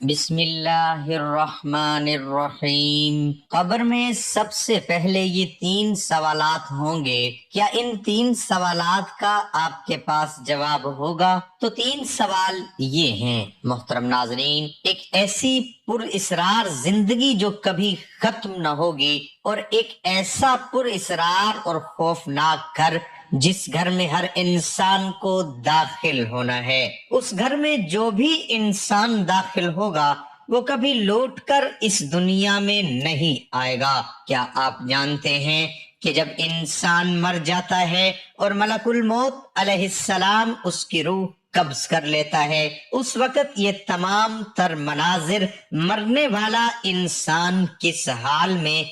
بسم اللہ الرحمن الرحیم۔ قبر میں سب سے پہلے یہ 3 سوالات ہوں گے۔ کیا ان 3 سوالات کا آپ کے پاس جواب ہوگا؟ تو 3 سوال یہ ہیں محترم ناظرین۔ ایک ایسی پر اسرار زندگی جو کبھی ختم نہ ہوگی، اور ایک ایسا پر اسرار اور خوفناک گھر جس گھر میں ہر انسان کو داخل ہونا ہے۔ اس گھر میں جو بھی انسان داخل ہوگا وہ کبھی لوٹ کر اس دنیا میں نہیں آئے گا۔ کیا آپ جانتے ہیں کہ جب انسان مر جاتا ہے اور ملک الموت علیہ السلام اس کی روح قبض کر لیتا ہے، اس وقت یہ تمام تر مناظر مرنے والا انسان کس حال میں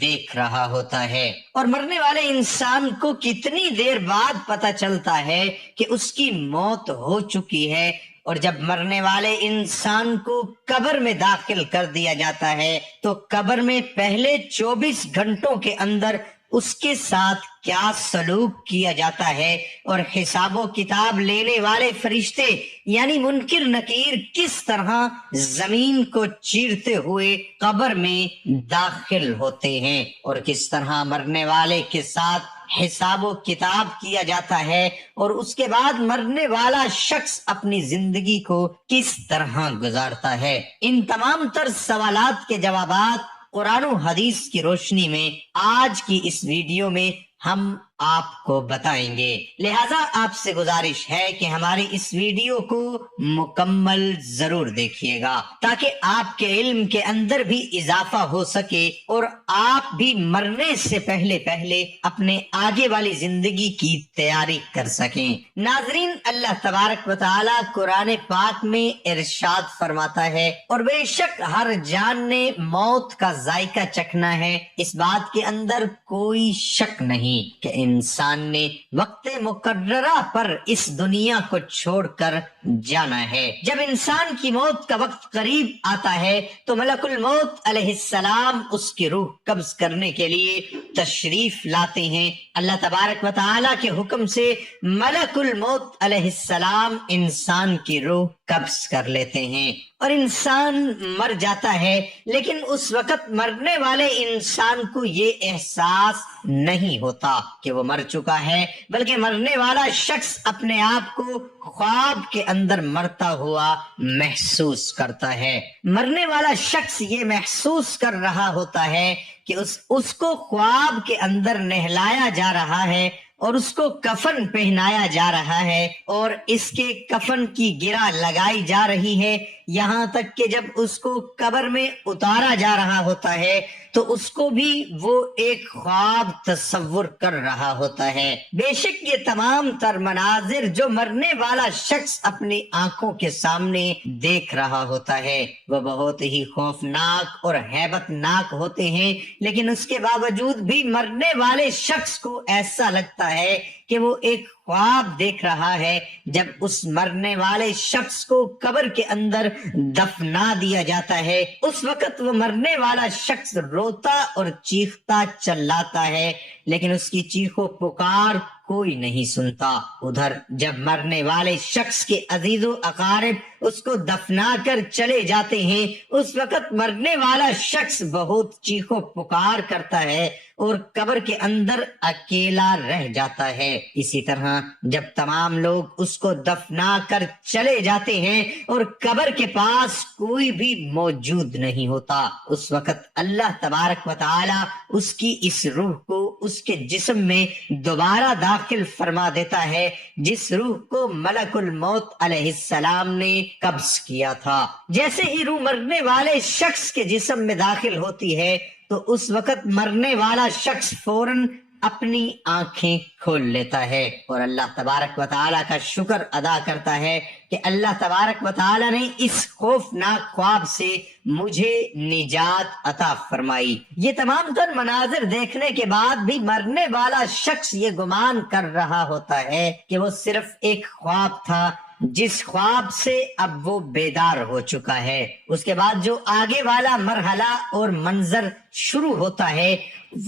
دیکھ رہا ہوتا ہے، اور مرنے والے انسان کو کتنی دیر بعد پتہ چلتا ہے کہ اس کی موت ہو چکی ہے۔ اور جب مرنے والے انسان کو قبر میں داخل کر دیا جاتا ہے تو قبر میں پہلے 24 گھنٹوں کے اندر اس کے ساتھ کیا سلوک کیا جاتا ہے، اور حساب و کتاب لینے والے فرشتے یعنی منکر نکیر کس طرح زمین کو چیرتے ہوئے قبر میں داخل ہوتے ہیں، اور کس طرح مرنے والے کے ساتھ حساب و کتاب کیا جاتا ہے، اور اس کے بعد مرنے والا شخص اپنی زندگی کو کس طرح گزارتا ہے۔ ان تمام تر سوالات کے جوابات قرآن و حدیث کی روشنی میں آج کی اس ویڈیو میں ہم آپ کو بتائیں گے۔ لہذا آپ سے گزارش ہے کہ ہماری اس ویڈیو کو مکمل ضرور دیکھیے گا تاکہ آپ کے علم کے اندر بھی اضافہ ہو سکے اور آپ بھی مرنے سے پہلے اپنے آگے والی زندگی کی تیاری کر سکیں۔ ناظرین، اللہ تبارک و تعالی قرآن پاک میں ارشاد فرماتا ہے، اور بے شک ہر جان نے موت کا ذائقہ چکھنا ہے، اس بات کے اندر کوئی شک نہیں کہ انسان نے وقت مقررہ پر اس دنیا کو چھوڑ کر جانا ہے۔ جب انسان کی موت کا وقت قریب آتا ہے تو ملک الموت علیہ السلام اس کی روح قبض کرنے کے لیے تشریف لاتے ہیں۔ اللہ تبارک و تعالی کے حکم سے ملک الموت علیہ السلام انسان کی روح قبض کر لیتے ہیں اور انسان مر جاتا ہے، لیکن اس وقت مرنے والے انسان کو یہ احساس نہیں ہوتا کہ وہ مر چکا ہے، بلکہ مرنے والا شخص اپنے آپ کو خواب کے اندر مرتا ہوا محسوس کرتا ہے۔ مرنے والا شخص یہ محسوس کر رہا ہوتا ہے کہ اس کو خواب کے اندر نہلایا جا رہا ہے اور اس کو کفن پہنایا جا رہا ہے اور اس کے کفن کی گرہ لگائی جا رہی ہے، یہاں تک کہ جب اس کو قبر میں اتارا جا رہا ہوتا ہے تو اس کو بھی وہ ایک خواب تصور کر رہا ہوتا ہے۔ بے شک یہ تمام تر مناظر جو مرنے والا شخص اپنی آنکھوں کے سامنے دیکھ رہا ہوتا ہے وہ بہت ہی خوفناک اور ہیبت ناک ہوتے ہیں، لیکن اس کے باوجود بھی مرنے والے شخص کو ایسا لگتا ہے کہ وہ ایک خواب دیکھ رہا ہے۔ جب اس مرنے والے شخص کو قبر کے اندر دفنا دیا جاتا ہے اس وقت وہ مرنے والا شخص روتا اور چیختا چلاتا ہے، لیکن اس کی چیخ و پکار کوئی نہیں سنتا۔ ادھر جب مرنے والے شخص کے عزیز و اقارب اس کو دفنا کر چلے جاتے ہیں اس وقت مرنے والا شخص بہت چیخ و پکار کرتا ہے اور قبر کے اندر اکیلا رہ جاتا ہے۔ اسی طرح جب تمام لوگ اس کو دفنا کر چلے جاتے ہیں اور قبر کے پاس کوئی بھی موجود نہیں ہوتا، اس وقت اللہ تبارک و تعالی اس کی اس روح کو اس کے جسم میں دوبارہ داخل فرما دیتا ہے جس روح کو ملک الموت علیہ السلام نے قبض کیا تھا۔ جیسے ہی روح مرنے والے شخص کے جسم میں داخل ہوتی ہے تو اس وقت مرنے والا شخص فوراً اپنی آنکھیں کھول لیتا ہے اور اللہ تبارک و تعالیٰ کا شکر ادا کرتا ہے کہ اللہ تبارک و تعالیٰ نے اس خوفناک خواب سے مجھے نجات عطا فرمائی۔ یہ تمام تر مناظر دیکھنے کے بعد بھی مرنے والا شخص یہ گمان کر رہا ہوتا ہے کہ وہ صرف ایک خواب تھا جس خواب سے اب وہ بیدار ہو چکا ہے۔ اس کے بعد جو آگے والا مرحلہ اور منظر شروع ہوتا ہے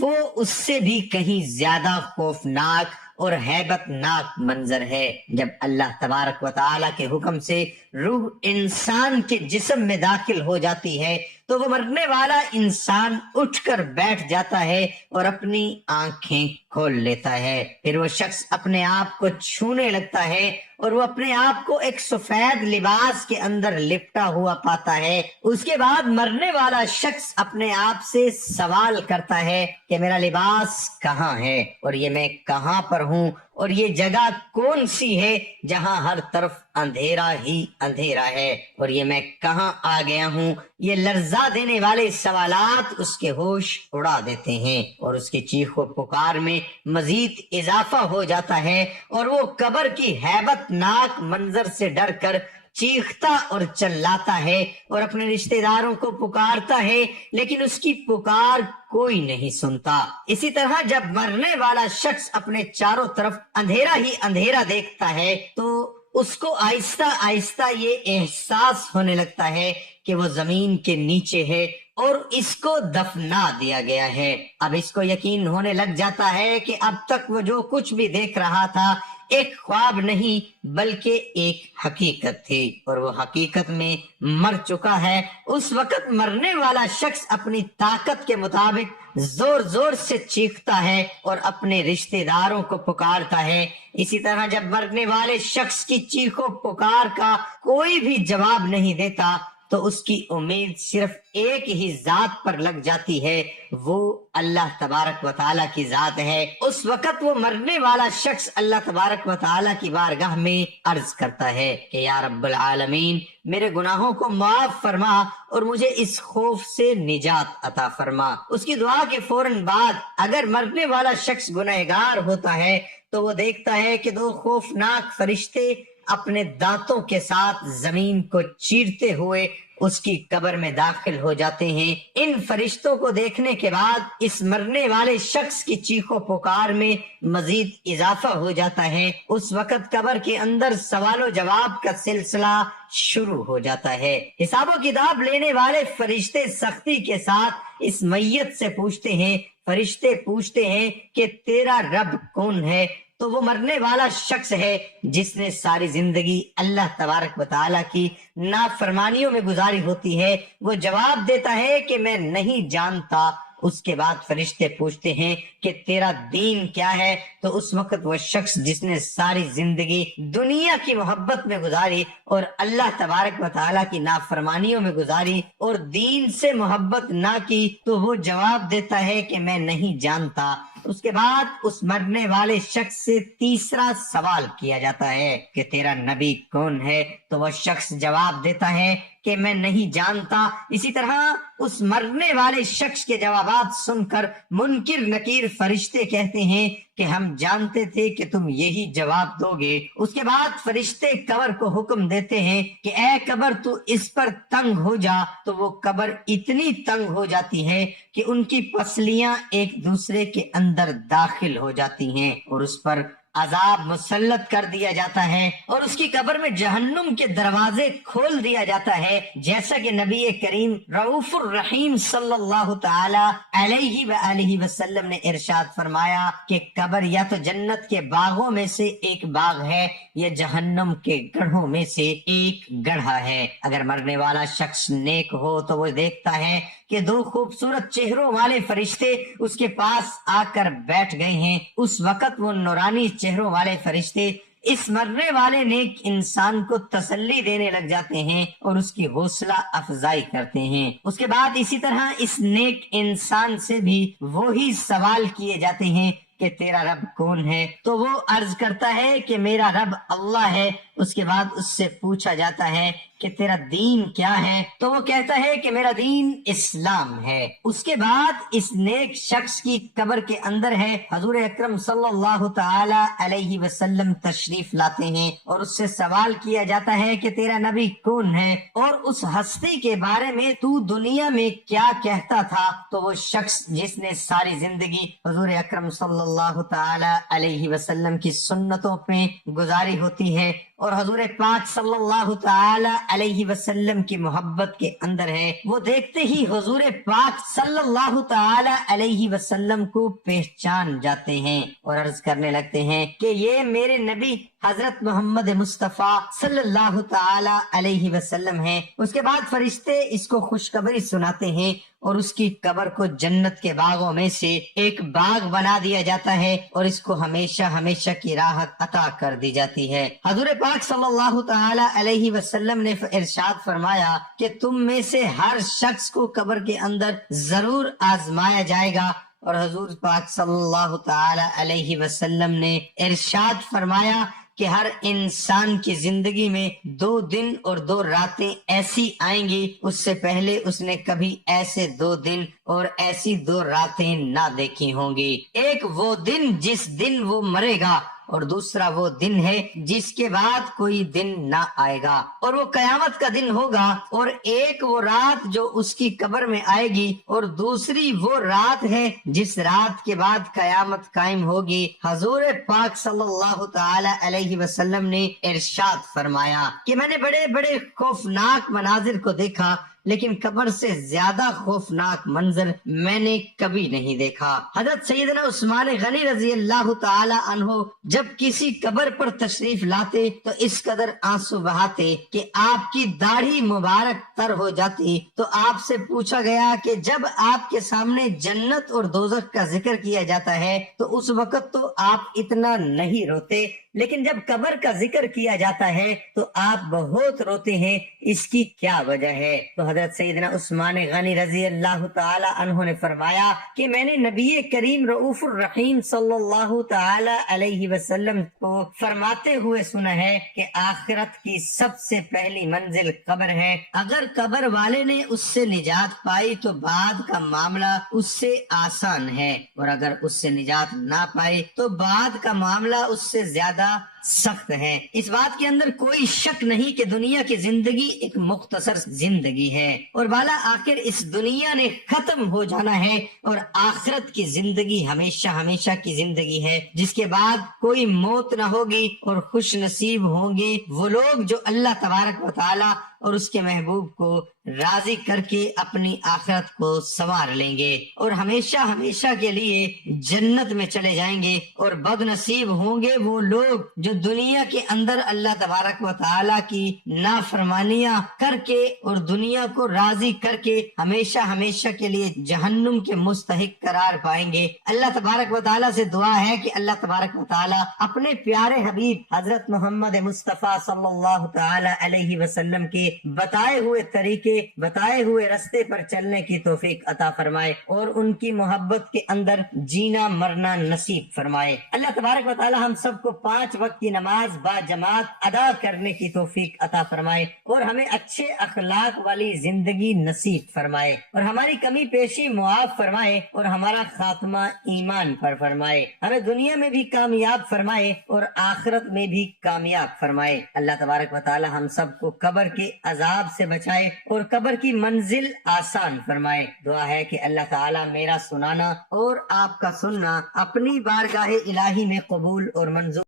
وہ اس سے بھی کہیں زیادہ خوفناک اور ہیبت ناک منظر ہے۔ جب اللہ تبارک و تعالی کے حکم سے روح انسان کے جسم میں داخل ہو جاتی ہے تو وہ مرنے والا انسان اٹھ کر بیٹھ جاتا ہے اور اپنی آنکھیں کھول لیتا ہے۔ پھر وہ شخص اپنے آپ کو چھونے لگتا ہے اور وہ اپنے آپ کو ایک سفید لباس کے اندر لپٹا ہوا پاتا ہے۔ اس کے بعد مرنے والا شخص اپنے آپ سے سوال کرتا ہے کہ میرا لباس کہاں ہے اور یہ میں کہاں پر ہوں اور یہ جگہ کون سی ہے جہاں ہر طرف اندھیرا ہی اندھیرا ہے اور یہ میں کہاں آ گیا ہوں۔ یہ لرزا دینے والے سوالات اس کے ہوش اڑا دیتے ہیں اور اس کی چیخ و پکار میں مزید اضافہ ہو جاتا ہے اور وہ قبر کی ہیبت ناک منظر سے ڈر کر چیختا اور چلاتا ہے اور اپنے رشتہ داروں کو پکارتا ہے، لیکن اس کی پکار کوئی نہیں سنتا۔ اسی طرح جب مرنے والا شخص اپنے چاروں طرف اندھیرا ہی اندھیرا دیکھتا ہے تو اس کو آہستہ آہستہ یہ احساس ہونے لگتا ہے کہ وہ زمین کے نیچے ہے اور اس کو دفنا دیا گیا ہے۔ اب اس کو یقین ہونے لگ جاتا ہے کہ اب تک وہ جو کچھ بھی دیکھ رہا تھا ایک خواب نہیں بلکہ ایک حقیقت تھی اور وہ حقیقت میں مر چکا ہے۔ اس وقت مرنے والا شخص اپنی طاقت کے مطابق زور زور سے چیختا ہے اور اپنے رشتہ داروں کو پکارتا ہے۔ اسی طرح جب مرنے والے شخص کی چیخ و پکار کا کوئی بھی جواب نہیں دیتا تو اس کی امید صرف ایک ہی ذات پر لگ جاتی ہے، وہ اللہ تبارک و تعالیٰ کی ذات ہے۔ اس وقت وہ مرنے والا شخص اللہ تبارک و تعالیٰ کی بارگاہ میں عرض کرتا ہے کہ یا رب العالمین، میرے گناہوں کو معاف فرما اور مجھے اس خوف سے نجات عطا فرما۔ اس کی دعا کے فوراً بعد اگر مرنے والا شخص گنہگار ہوتا ہے تو وہ دیکھتا ہے کہ دو خوفناک فرشتے اپنے دانتوں کے ساتھ زمین کو چیرتے ہوئے اس کی قبر میں داخل ہو جاتے ہیں۔ ان فرشتوں کو دیکھنے کے بعد اس مرنے والے شخص کی چیخ و پکار میں مزید اضافہ ہو جاتا ہے۔ اس وقت قبر کے اندر سوال و جواب کا سلسلہ شروع ہو جاتا ہے۔ حساب و کتاب لینے والے فرشتے سختی کے ساتھ اس میت سے پوچھتے ہیں، فرشتے پوچھتے ہیں کہ تیرا رب کون ہے؟ تو وہ مرنے والا شخص ہے جس نے ساری زندگی اللہ تبارک و تعالیٰ کی نافرمانیوں میں گزاری ہوتی ہے۔ وہ جواب دیتا ہے کہ میں نہیں جانتا۔ اس کے بعد فرشتے پوچھتے ہیں کہ تیرا دین کیا ہے؟ تو اس وقت وہ شخص جس نے ساری زندگی دنیا کی محبت میں گزاری اور اللہ تبارک و تعالیٰ کی نافرمانیوں میں گزاری اور دین سے محبت نہ کی، تو وہ جواب دیتا ہے کہ میں نہیں جانتا۔ اس کے بعد اس مرنے والے شخص سے تیسرا سوال کیا جاتا ہے کہ تیرا نبی کون ہے؟ تو وہ شخص جواب دیتا ہے کہ میں نہیں جانتا۔ اسی طرح اس مرنے والے شخص کے جوابات سن کر منکر نکیر فرشتے کہتے ہیں کہ ہم جانتے تھے کہ تم یہی جواب دو گے۔ اس کے بعد فرشتے قبر کو حکم دیتے ہیں کہ اے قبر تو اس پر تنگ ہو جا، تو وہ قبر اتنی تنگ ہو جاتی ہے کہ ان کی پسلیاں ایک دوسرے کے اندر داخل ہو جاتی ہیں اور اس پر عذاب مسلط کر دیا جاتا ہے اور اس کی قبر میں جہنم کے دروازے کھول دیا جاتا ہے، جیسا کہ نبی کریم رؤوف الرحیم صلی اللہ تعالی علیہ وآلہ وسلم نے ارشاد فرمایا کہ قبر یا تو جنت کے باغوں میں سے ایک باغ ہے یا جہنم کے گڑھوں میں سے ایک گڑھا ہے۔ اگر مرنے والا شخص نیک ہو تو وہ دیکھتا ہے کہ دو خوبصورت چہروں والے فرشتے اس کے پاس آ کر بیٹھ گئے ہیں۔ اس وقت وہ نورانی چہروں والے فرشتے اس مرنے والے نیک انسان کو تسلی دینے لگ جاتے ہیں اور اس کی حوصلہ افزائی کرتے ہیں۔ اس کے بعد اسی طرح اس نیک انسان سے بھی وہی سوال کیے جاتے ہیں کہ تیرا رب کون ہے؟ تو وہ عرض کرتا ہے کہ میرا رب اللہ ہے۔ اس کے بعد اس سے پوچھا جاتا ہے کہ تیرا دین کیا ہے؟ تو وہ کہتا ہے کہ میرا دین اسلام ہے۔ اس کے بعد اس نیک شخص کی قبر کے اندر ہے حضور اکرم صلی اللہ تعالی علیہ وسلم تشریف لاتے ہیں اور اس سے سوال کیا جاتا ہے کہ تیرا نبی کون ہے اور اس ہستی کے بارے میں تو دنیا میں کیا کہتا تھا؟ تو وہ شخص جس نے ساری زندگی حضور اکرم صلی اللہ تعالی علیہ وسلم کی سنتوں پہ گزاری ہوتی ہے اور حضور پاک صلی اللہ تعالی علیہ وسلم کی محبت کے اندر ہے، وہ دیکھتے ہی حضور پاک صلی اللہ تعالی علیہ وسلم کو پہچان جاتے ہیں اور عرض کرنے لگتے ہیں کہ یہ میرے نبی حضرت محمد مصطفیٰ صلی اللہ تعالی علیہ وسلم ہیں۔ اس کے بعد فرشتے اس کو خوشخبری سناتے ہیں اور اس کی قبر کو جنت کے باغوں میں سے ایک باغ بنا دیا جاتا ہے اور اس کو ہمیشہ ہمیشہ کی راحت عطا کر دی جاتی ہے۔ حضور پاک صلی اللہ تعالی علیہ وسلم نے ارشاد فرمایا کہ تم میں سے ہر شخص کو قبر کے اندر ضرور آزمایا جائے گا، اور حضور پاک صلی اللہ تعالی علیہ وسلم نے ارشاد فرمایا کہ ہر انسان کی زندگی میں 2 دن اور 2 راتیں ایسی آئیں گی اس سے پہلے اس نے کبھی ایسے 2 دن اور ایسی 2 راتیں نہ دیکھی ہوں گی۔ ایک وہ دن جس دن وہ مرے گا، اور دوسرا وہ دن ہے جس کے بعد کوئی دن نہ آئے گا، اور وہ قیامت کا دن ہوگا۔ اور ایک وہ رات جو اس کی قبر میں آئے گی، اور دوسری وہ رات ہے جس رات کے بعد قیامت قائم ہوگی۔ حضور پاک صلی اللہ تعالی علیہ وسلم نے ارشاد فرمایا کہ میں نے بڑے بڑے خوفناک مناظر کو دیکھا، لیکن قبر سے زیادہ خوفناک منظر میں نے کبھی نہیں دیکھا۔ حضرت سیدنا عثمان غنی رضی اللہ تعالی عنہ جب کسی قبر پر تشریف لاتے تو اس قدر آنسو بہاتے کہ آپ کی داڑھی مبارک تر ہو جاتی۔ تو آپ سے پوچھا گیا کہ جب آپ کے سامنے جنت اور دوزخ کا ذکر کیا جاتا ہے تو اس وقت تو آپ اتنا نہیں روتے، لیکن جب قبر کا ذکر کیا جاتا ہے تو آپ بہت روتے ہیں، اس کی کیا وجہ ہے؟ تو حضرت سیدنا عثمان غنی رضی اللہ تعالی عنہ نے فرمایا کہ میں نے نبی کریم رؤوف الرحیم صلی اللہ تعالی علیہ وسلم کو فرماتے ہوئے سنا ہے کہ آخرت کی سب سے پہلی منزل قبر ہے۔ اگر قبر والے نے اس سے نجات پائی تو بعد کا معاملہ اس سے آسان ہے، اور اگر اس سے نجات نہ پائے تو بعد کا معاملہ اس سے زیادہ سخت ہے۔ اس بات کے اندر کوئی شک نہیں کہ دنیا کی زندگی ایک مختصر زندگی ہے، اور بالا آخر اس دنیا نے ختم ہو جانا ہے، اور آخرت کی زندگی ہمیشہ ہمیشہ کی زندگی ہے، جس کے بعد کوئی موت نہ ہوگی، اور خوش نصیب ہوں گے وہ لوگ جو اللہ تبارک و تعالی اور اس کے محبوب کو راضی کر کے اپنی آخرت کو سنوار لیں گے اور ہمیشہ ہمیشہ کے لیے جنت میں چلے جائیں گے۔ اور بد نصیب ہوں گے وہ لوگ جو دنیا کے اندر اللہ تبارک و تعالی کی نافرمانیاں کر کے اور دنیا کو راضی کر کے ہمیشہ ہمیشہ کے لیے جہنم کے مستحق قرار پائیں گے۔ اللہ تبارک و تعالی سے دعا ہے کہ اللہ تبارک و تعالی اپنے پیارے حبیب حضرت محمد مصطفیٰ صلی اللہ تعالی علیہ وسلم کے بتائے ہوئے طریقے، بتائے ہوئے رستے پر چلنے کی توفیق عطا فرمائے اور ان کی محبت کے اندر جینا مرنا نصیب فرمائے۔ اللہ تبارک و تعالی ہم سب کو 5 وقت کی نماز با جماعت ادا کرنے کی توفیق عطا فرمائے اور ہمیں اچھے اخلاق والی زندگی نصیب فرمائے اور ہماری کمی پیشی معاف فرمائے اور ہمارا خاتمہ ایمان پر فرمائے، ہمیں دنیا میں بھی کامیاب فرمائے اور آخرت میں بھی کامیاب فرمائے۔ اللہ تبارک و تعالی ہم سب کو قبر کے عذاب سے بچائے اور قبر کی منزل آسان فرمائے۔ دعا ہے کہ اللہ تعالی میرا سنانا اور آپ کا سننا اپنی بارگاہ الہی میں قبول اور منظور